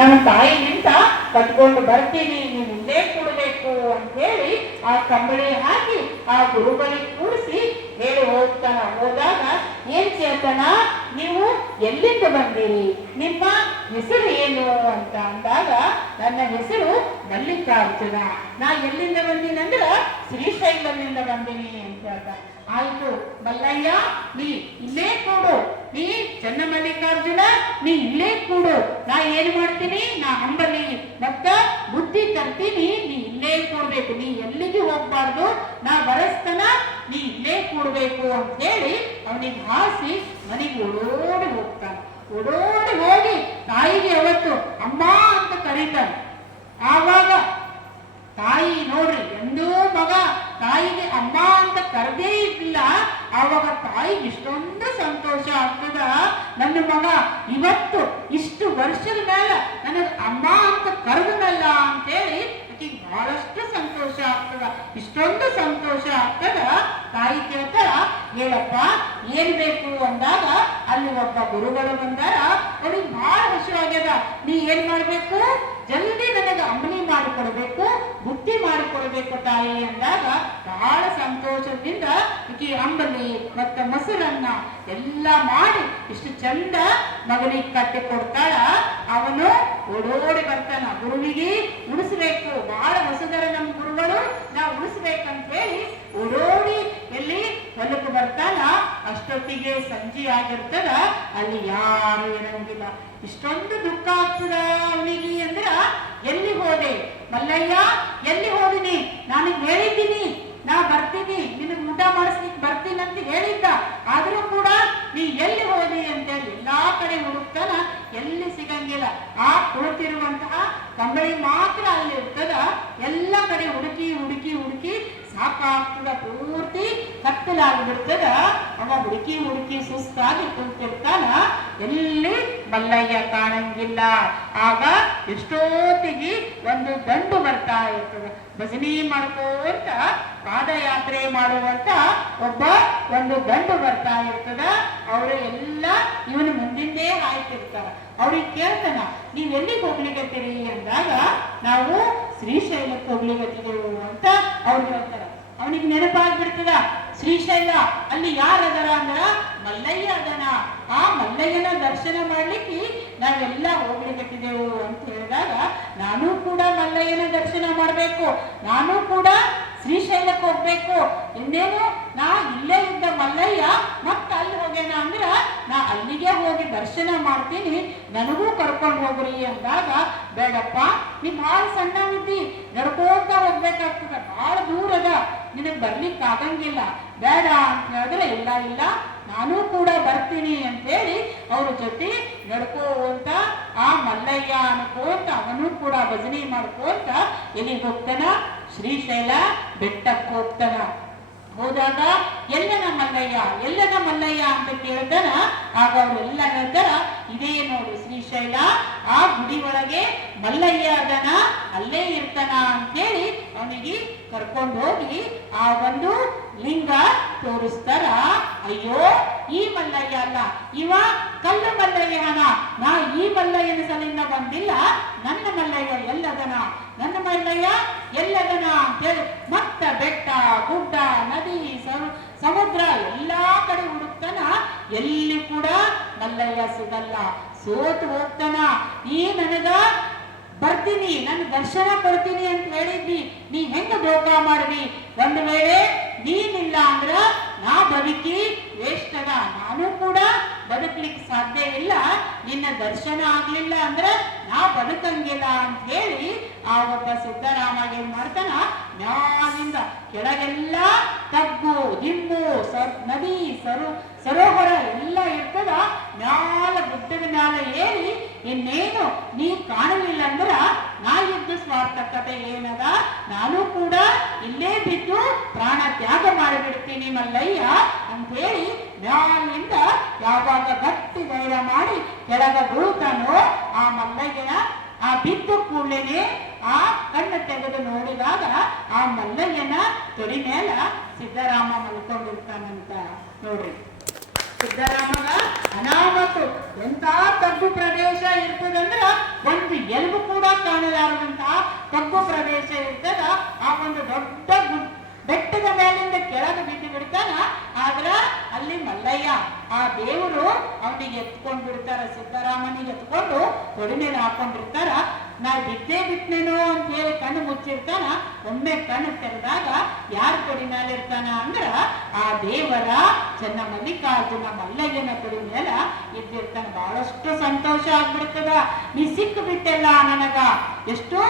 ನನ್ನ ತಾಯಿನಿಂದ ಕಟ್ಕೊಂಡು ಬರ್ತೀನಿ, ನೀನು ಇಲ್ಲೇ ಕೊಡಬೇಕು ಅಂತೇಳಿ ಆ ಕಂಬಳಿ ಹಾಕಿ ಆ ಗುರುಗಳಿಗೆ ಕೂಡಿಸಿ ಹೇಳಿ ಹೋಗ್ತಾನ. ಹೋದಾಗ ಏನ್ ಚೇತನ ನೀವು ಎಲ್ಲಿಂದ ಬಂದಿರಿ? ನಿಮ್ಮ ಹೆಸರು ಏನು ಅಂತ ಅಂದಾಗ ನನ್ನ ಹೆಸರು ಮಲ್ಲಿಕಾರ್ಜುನ. ನಾ ಎಲ್ಲಿಂದ ಬಂದಿನಂದ್ರ ಶ್ರೀಶೈಲದಿಂದ ಬಂದೀನಿ ಅಂತ ಹೇಳ್ದ ಆಯ್ತು ಮಲ್ಲಯ್ಯ, ನೀ ಇಲ್ಲೇ ಕೂಡು. ನೀ ಚನ್ನ ಮಲ್ಲಿಕಾರ್ಜುನ ನೀ ಇಲ್ಲೇ ಕೂಡು. ನಾ ಏನ್ ಮಾಡ್ತೀನಿ? ನಾ ಹಂಬಲಿ ಮತ್ತ ಬುದ್ಧಿ ತರ್ತೀನಿ ನೀ ಇಲ್ಲೇ ಕೂಡ್ಬೇಕು. ನೀ ಎಲ್ಲಿಗೆ ಹೋಗ್ಬಾರ್ದು? ನಾ ಬರಸ್ತನ ನೀ ಇಲ್ಲೇ ಕೂಡ್ಬೇಕು ಅಂತ ಹೇಳಿ ಅವನಿಗೆ ಹಾಸಿ ಮನೆಗೆ ಓಡೋಡಿ ಹೋಗ್ತಾನೆ. ಓಡೋಡಿ ಹೋಗಿ ತಾಯಿಗೆ ಅವತ್ತು ಅಮ್ಮ ಅಂತ ಕರೀತಾನೆ. ಆವಾಗ ತಾಯಿ ನೋಡ್ರಿ, ಎಂದೂ ಮಗ ತಾಯಿಗೆ ಅಮ್ಮ ಅಂತ ಕರೆದೇ ಇಲ್ಲ. ಆವಾಗ ತಾಯಿ ಇಷ್ಟೊಂದು ಸಂತೋಷ ಆಗ್ತದ. ನನ್ನ ಮಗ, ಇವತ್ತು ಇಷ್ಟು ವರ್ಷದ ಮೇಲೆ ನನಗೆ ಅಮ್ಮ ಅಂತ ಕರೆದನಲ್ಲ ಅಂತೇಳಿ ಆಕೆಗೆ ಬಹಳಷ್ಟು ಸಂತೋಷ ಆಗ್ತದ. ಇಷ್ಟೊಂದು ಸಂತೋಷ ಆಗ್ತದ. ತಾಯಿ ಕೇಳ್ತಾರ ಹೇಳಪ್ಪ, ಏನ್ ಬೇಕು? ಅಂದಾಗ ಅಲ್ಲಿ ಒಬ್ಬ ಗುರುಗಳು ಬಂದಾರ. ಅವ್ರಿಗೆ ಬಹಳ ಹಸಿವಾಗ್ಯದ ನೀ ಏನ್ ಮಾಡ್ಬೇಕು? ಜಲ್ದಿ ನನಗೆ ಅಂಬಲಿ ಮಾಡಿಕೊಡ್ಬೇಕು ಬುದ್ಧಿ ಮಾಡಿಕೊಡ್ಬೇಕು ತಾಯಿ ಅಂದಾಗ ಬಹಳ ಸಂತೋಷದಿಂದ ಈಕಿ ಅಂಬಲಿ ಮತ್ತ ಮೊಸರನ್ನ ಎಲ್ಲ ಮಾಡಿ ಇಷ್ಟು ಚಂದ ಮಗನಿಗೆ ಕಟ್ಟಿ ಕೊಡ್ತಾಳ. ಅವನು ಓಡೋಡಿ ಬರ್ತಾನ ಗುರುವಿಗೆ, ಉಳಿಸ್ಬೇಕು. ಬಹಳ ಹೊಸದರ ನಮ್ಮ ಗುರುಗಳು, ನಾವು ಉಳಿಸ್ಬೇಕಂತ ಹೇಳಿ ಓಡೋಡಿ ಎಲ್ಲಿ ಹೊಲಕ್ಕೆ ಬರ್ತಾನ? ಅಷ್ಟೊತ್ತಿಗೆ ಸಂಜೆ ಆಗಿರ್ತದ, ಅಲ್ಲಿ ಯಾರು ಇರಂಗಿಲ್ಲ. ಇಷ್ಟೊಂದು ದುಃಖ ಆಗ್ತದ ಅವನಿಗೆ ಅಂದ್ರ, ಎಲ್ಲಿ ಹೋದೆ? ಮಲ್ಲಯ್ಯ, ಎಲ್ಲಿ ಹೋದಿನಿ? ನಾನು ಹೇಳಿದ್ದೀನಿ, ನಾ ಬರ್ತೀನಿ, ನಿನಗೆ ಊಟ ಮಾಡಿಸ್ಲಿಕ್ಕೆ ಬರ್ತೀನಿ ಅಂತ ಹೇಳಿದ್ದ. ಆದರೂ ಕೂಡ ನೀ ಎಲ್ಲಿ ಹೋದಿ ಅಂತೇಳಿ ಎಲ್ಲಾ ಕಡೆ ಹುಡುಕ್ತಾನ ಎಲ್ಲಿ ಸಿಗಂಗಿಲ್ಲ ಆ ಕುಳಿತಿರುವಂತಹ ಕಂಬಳಿ ಮಾತ್ರ ಅಲ್ಲಿ ಇರ್ತದ ಎಲ್ಲ ಕಡೆ ಹುಡುಕಿ ಹುಡುಕಿ ಹುಡುಕಿ ಸಾಕಾಗ್ತದ, ಪೂರ್ತಿ ಕತ್ತಲಾಗ್ಬಿಡ್ತದ. ಅವ ಹುಡುಕಿ ಹುಡುಕಿ ಸುಸ್ತಾಗಿ ಕುಂತಿರ್ತಾನ. ಎಲ್ಲಿ ಬಲ್ಲಯ್ಯ ಕಾಣಂಗಿಲ್ಲ. ಆಗ ಎಷ್ಟೋತ್ತಿಗೆ ಒಂದು ದಂಡು ಬರ್ತಾ ಇರ್ತದೆ. ಭಜನಿ ಮಾಡ್ಕೋಂತ ಪಾದಯಾತ್ರೆ ಮಾಡುವಂತ ಒಬ್ಬ ಒಂದು ಗಂಡು ಬರ್ತಾ ಇರ್ತದ. ಅವರು ಎಲ್ಲ ಇವನು ಮುಂದಿಂದೇ ಹಾಯ್ತಿರ್ತಾರ ಅವ್ರಿಗೆ ಕೇಳ್ತಾನ, ನೀವ್ ಎಲ್ಲಿಗೆ ಹೋಗ್ಲಿಕತ್ತೀರಿ? ಅಂದಾಗ, ನಾವು ಶ್ರೀಶೈಲಕ್ಕೆ ಹೋಗ್ಲಿಕ್ಕೆ ಅಂತ ಅವ್ರು ಅವನಿಗೆ ನೆನಪಾಗ್ಬಿಡ್ತದ? ಶ್ರೀಶೈಲ, ಅಲ್ಲಿ ಯಾರದರ ಅದರ ಮಲ್ಲಯ್ಯ ಅದನ. ಆ ಮಲ್ಲಯ್ಯನ ದರ್ಶನ ಮಾಡ್ಲಿಕ್ಕೆ ನಾವೆಲ್ಲ ಹೋಗ್ಲಿಕತ್ತಿದೆವು ಅಂತ ಹೇಳಿದಾಗ, ನಾನು ಕೂಡ ಮಲ್ಲಯ್ಯನ ದರ್ಶನ ಮಾಡ್ಬೇಕು. ನಾನು ಕೂಡ ಶ್ರೀಶೈಲಕ್ಕೆ ಹೋಗ್ಬೇಕು. ಇನ್ನೇನು, ನಾ ಇಲ್ಲೇ ಇದ್ದ ಮಲ್ಲಯ್ಯ, ಮತ್ತೆ ಅಲ್ಲಿ ಹೋಗ್ಯಾನ ಅಂದ್ರ, ನಾ ಅಲ್ಲಿಗೆ ಹೋಗಿ ದರ್ಶನ ಮಾಡ್ತೀನಿ. ನನಗೂ ಕರ್ಕೊಂಡು ಹೋಗ್ರಿ ಅಂದಾಗ, ಬೇಡಪ್ಪ, ನೀ ಭಾಳ ಸಣ್ಣವಿದ್ದಿ ನಡ್ಕೋತ ಹೋಗ್ಬೇಕಾಗ್ತದ. ಭಾಳ ದೂರ ಅದ. ನಿನಗೆ ಬರ್ಲಿಕ್ಕೆ ಆಗಂಗಿಲ್ಲ. ಬೇಡ ಅಂತ ಹೇಳಿದ್ರೆ, ಇಲ್ಲ ಇಲ್ಲ, ನಾನು ಕೂಡ ಬರ್ತೀನಿ ಅಂತೇಳಿ ಅವ್ರ ಜೊತೆ ನಡ್ಕೋಂತ, ಆ ಮಲ್ಲಯ್ಯ ಅನ್ಕೋಂತ, ಅವನು ಕೂಡ ಭಜನೆ ಮಾಡ್ಕೋತ ಎಲ್ಲಿಗೆ ಹೋಗ್ತಾನ? ಶ್ರೀಶೈಲ ಬೆಟ್ಟಕ್ಕೆ ಹೋಗ್ತಾನ ಹೋದಾಗ ಎಲ್ಲನ ಮಲ್ಲಯ್ಯ ಎಲ್ಲನ ಮಲ್ಲಯ್ಯ ಅಂತ ಕೇಳ್ತಾನ ಆಗ ಅವರೆಲ್ಲ ಹೇಳ್ತಾರ, ಇದೇ ನೋಡು ಶ್ರೀಶೈಲ, ಆ ಗುಡಿ ಒಳಗೆ ಮಲ್ಲಯ್ಯ ಅದನ, ಅಲ್ಲೇ ಇರ್ತಾನ ಅಂತೇಳಿ ಅವನಿಗೆ ಕರ್ಕೊಂಡು ಹೋಗಿ ಆ ಒಂದು ಲಿಂಗ ತೋರಿಸ್ತಾರ. ಅಯ್ಯೋ, ಈ ಮಲ್ಲಯ್ಯ ಅಲ್ಲ, ಇವ ಕಲ್ಲು ಮಲ್ಲಯ್ಯನ ನಾ ಈ ಮಲ್ಲಯ್ಯನ ಸಲಿಂದ ಬಂದಿಲ್ಲ. ನನ್ನ ಮಲ್ಲಯ್ಯ ಎಲ್ಲದನ. ನನ್ನ ಮಲ್ಲಯ್ಯ ಎಲ್ಲದನ ಅಂತೇಳಿ ಮತ್ತ ಬೆಟ್ಟ, ಗುಡ್ಡ, ನದಿ ಸಮುದ್ರ ಎಲ್ಲಾ ಕಡೆ ಹುಡುಕ್ತಾನ. ಎಲ್ಲಿ ಕೂಡ ಮಲ್ಲಯ್ಯ ಸಿಗಲ್ಲ. ಸೋತು ಹೋಗ್ತಾನ. ಈ ನನಗ ಬರ್ತೀನಿ ನನ್ ದರ್ಶನ ಕೊಡ್ತೀನಿ ಅಂತ ಹೇಳಿದ್ವಿ ನೀ ಹೆಂಗ ದ್ರೋಹ ಮಾಡಿದ್ವಿ ಒಂದು ವೇಳೆ ನೀನಿಲ್ಲ ಅಂದ್ರ ನಾ ಬದುಕಿ ವೇಷ್ಟದ. ನಾನು ಕೂಡ ಬದುಕ್ಲಿಕ್ಕೆ ಸಾಧ್ಯ ಇಲ್ಲ. ನಿನ್ನ ದರ್ಶನ ಆಗ್ಲಿಲ್ಲ ಅಂದ್ರ ನಾ ಬದುಕಂಗಿಲ್ಲ ಅಂತ ಹೇಳಿ ಆ ಒಬ್ಬ ಸಿದ್ಧರಾಮ ಏನ್ ಮಾಡ್ತಾನ? ಮ್ಯಾಲಿಂದ ಕೆಳಗೆಲ್ಲ ತಗ್ಗು ದಿಮ್ಮು ನದಿ, ಸರು, ಸರೋವರ ಎಲ್ಲ ಇರ್ತದ. ಮ್ಯಾಲ, ಗುಡ್ಡದ ಮ್ಯಾಲ ಏರಿ, ಇನ್ನೇನು ನೀ ಕಾಣಲಿಲ್ಲ ಅಂದ್ರ ನಾ ಇದ್ದ ಸ್ವಾರ್ಥಕತೆ ಏನದ? ನಾನು ಕೂಡ ಇಲ್ಲೇ ಬಿದ್ದು ಪ್ರಾಣ ತ್ಯಾಗ ಮಾಡಿಬಿಡ್ತೀನಿ ಮಲ್ಲಯ್ಯ ಅಂತ ಹೇಳಿ ಮ್ಯಾಲಿಂದ ಯಾವಾಗ ಗಟ್ಟಿ ಧೈರ್ಯ ಮಾಡಿ ಕೆಳಗ ಬೀಳ್ತಾನೋ ಆ ಮಲ್ಲಯ್ಯನ ಆ ಬಿದ್ದ ಕೂಡಲೇ ಆ ಕಣ್ಣು ತೆಗೆದು ನೋಡಿದಾಗ ಆ ಮಲ್ಲಯ್ಯನ ತೊಡಿ ಮೇಲ ಸಿದ್ದರಾಮ ಮಲ್ಕೊಂಡಿರ್ತಾನಂತ. ನೋಡ್ರಿ. ಸಿದ್ದರಾಮಗ ಅನಾಮತ್ತು. ಎಂತ ತಗ್ಗು ಪ್ರದೇಶ ಇರ್ತದಂದ್ರ ಒಂದು ಎಲ್ಬು ಕೂಡ ಕಾಣಲಾರದಂತಹ ತಗ್ಗು ಪ್ರದೇಶ ಇರ್ತದ. ಆ ಒಂದು ದೊಡ್ಡ ಬೆಟ್ಟದ ಮೇಲಿಂದ ಕೆಳಗೆ ಬಿದ್ದು ಬಿಡ್ತಾನ ಆ ದೇವರು ಅವನಿಗೆ ಎತ್ಕೊಂಡ್ ಬಿಡ್ತಾರ, ಸಿದ್ದರಾಮನಿಗೆ ಎತ್ಕೊಂಡು ತೊಡಿ ಮೇಲೆ ಹಾಕೊಂಡಿರ್ತಾರ. ನಾ ಬಿದ್ದೇ ಬಿಟ್ನೇನೋ ಅಂತ ಹೇಳಿ ಕಣ್ಣು ಮುಚ್ಚಿರ್ತಾನ ಒಮ್ಮೆ ಕಣ್ಣು ತೆರೆದಾಗ ಯಾರ ತೊಡಿ ಮೇಲೆ ಇರ್ತಾನ ಅಂದ್ರ ಆ ದೇವರ ಚೆನ್ನ ಮಲ್ಲಿಕಾರ್ಜುನ ಮಲ್ಲಯ್ಯನ ತೊಡಿ ಮೇಲೆ ಇದ್ದಿರ್ತಾನ. ಬಹಳಷ್ಟು ಸಂತೋಷ ಆಗ್ಬಿಡ್ತದ. ನೀ ಸಿಕ್ಕು ಬಿಟ್ಟೆಲ್ಲ ನನಗ. ಎಷ್ಟು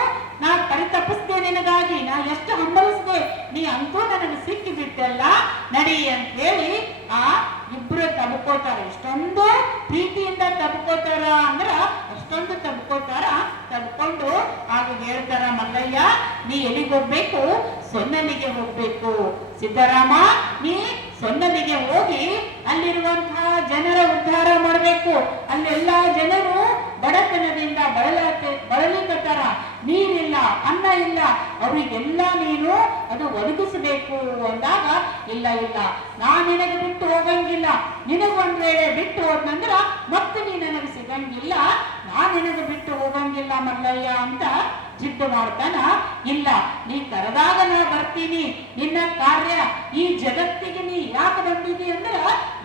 ನಾ ಪರಿತಪಿಸ್ದೆ ನಿನಗಾಗಿ. ನಾ ಎಷ್ಟು ಹಂಬಲಿಸ್ದೆ. ನೀ ಅಂತೂ ನನಗೆ ಸಿಕ್ಕಿ ಬಿಟ್ಟೆಲ್ಲ ನಡಿ ಅಂತ ಹೇಳಿ ತಬ್ಕೋತಾರ ಎಷ್ಟೊಂದು ಪ್ರೀತಿಯಿಂದ ತಬ್ಕೋತಾರ ಅಂದ್ರ ಅಷ್ಟೊಂದು ತಬ್ಕೋತಾರ ತಬ್ಕೊಂಡು ಆಗ ಹೇಳ್ತಾರ, ಮಲ್ಲಯ್ಯ, ನೀ ಎಲ್ಲಿಗೆ ಹೋಗ್ಬೇಕು? ಸೊನ್ನನಿಗೆ ಹೋಗ್ಬೇಕು. ಸಿದ್ದರಾಮ, ನೀ ಸೊನ್ನನಿಗೆ ಹೋಗಿ ಅಲ್ಲಿರುವಂತಹ ಜನರ ಉದ್ಧಾರ ಮಾಡಬೇಕು. ಅಲ್ಲೆಲ್ಲಾ ಜನರು ಬಡತನದಿಂದ ಬಳಲತೆ ಬಳಲಿಕತ್ತಾರ ನೀರಿಲ್ಲ, ಅನ್ನ ಇಲ್ಲ. ಅವರಿಗೆಲ್ಲ ನೀನು ಅದು ಒದಗಿಸಬೇಕು ಅಂದಾಗ, ಇಲ್ಲ ಇಲ್ಲ. ನಾ ನಿನಗೆ ಬಿಟ್ಟು ಹೋಗಂಗಿಲ್ಲ. ನಿನಗೊಂದ್ ವೇಳೆ ಬಿಟ್ಟು ಹೋದ್ನಂದ್ರ ಮತ್ತೆ ನೀ ನನಗೆ ಸಿಗಂಗಿಲ್ಲ ನಾ ನಿನಗೆ ಬಿಟ್ಟು ಹೋಗಂಗಿಲ್ಲ ಮಲ್ಲಯ್ಯ ಅಂತ ಜಿದ್ದು ಮಾಡ್ತಾನ. ಇಲ್ಲ, ನೀ ಕರೆದಾಗ ನಾ ಬರ್ತೀನಿ, ನಿನ್ನ ಕಾರ್ಯ ಈ ಜಗತ್ತಿಗೆ ನೀ ಯಾಕೆ ಬಂದಿದಿ ಅಂದ್ರ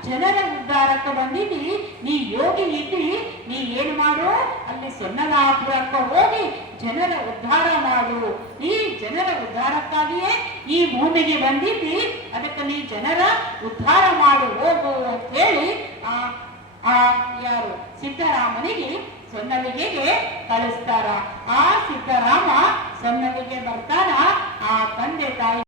ಜನರ ಉದ್ಧಾರಕ್ಕೆ ಬಂದಿದಿ. ನೀ ಯೋಗಿ ಇದ್ದಿ, ನೀ ಏನ್ ಮಾಡು, ಅಲ್ಲಿ ಸೊನ್ನಲಾಪುರಕ್ಕೆ ಹೋಗಿ ಜನರ ಉದ್ಧಾರ ಮಾಡು. ನೀ ಜನರ ಉದ್ಧಾರಕ್ಕಾಗಿಯೇ ಈ ಭೂಮಿಗೆ ಬಂದಿದ್ದಿ, ಅದಕ್ಕೆ ನೀ ಜನರ ಉದ್ಧಾರ ಮಾಡು ಹೋಗು ಅಂತ ಹೇಳಿ ಆ ಆ ಯಾರು ಸೊನ್ನಲಿಗೆಗೆ ಕಳಿಸ್ತಾರ? ಆ ಸಿದ್ದರಾಮ ಸೊನ್ನಲಿಗೆ ಬರ್ತಾನ ಆ ತಂದೆ ತಾಯಿ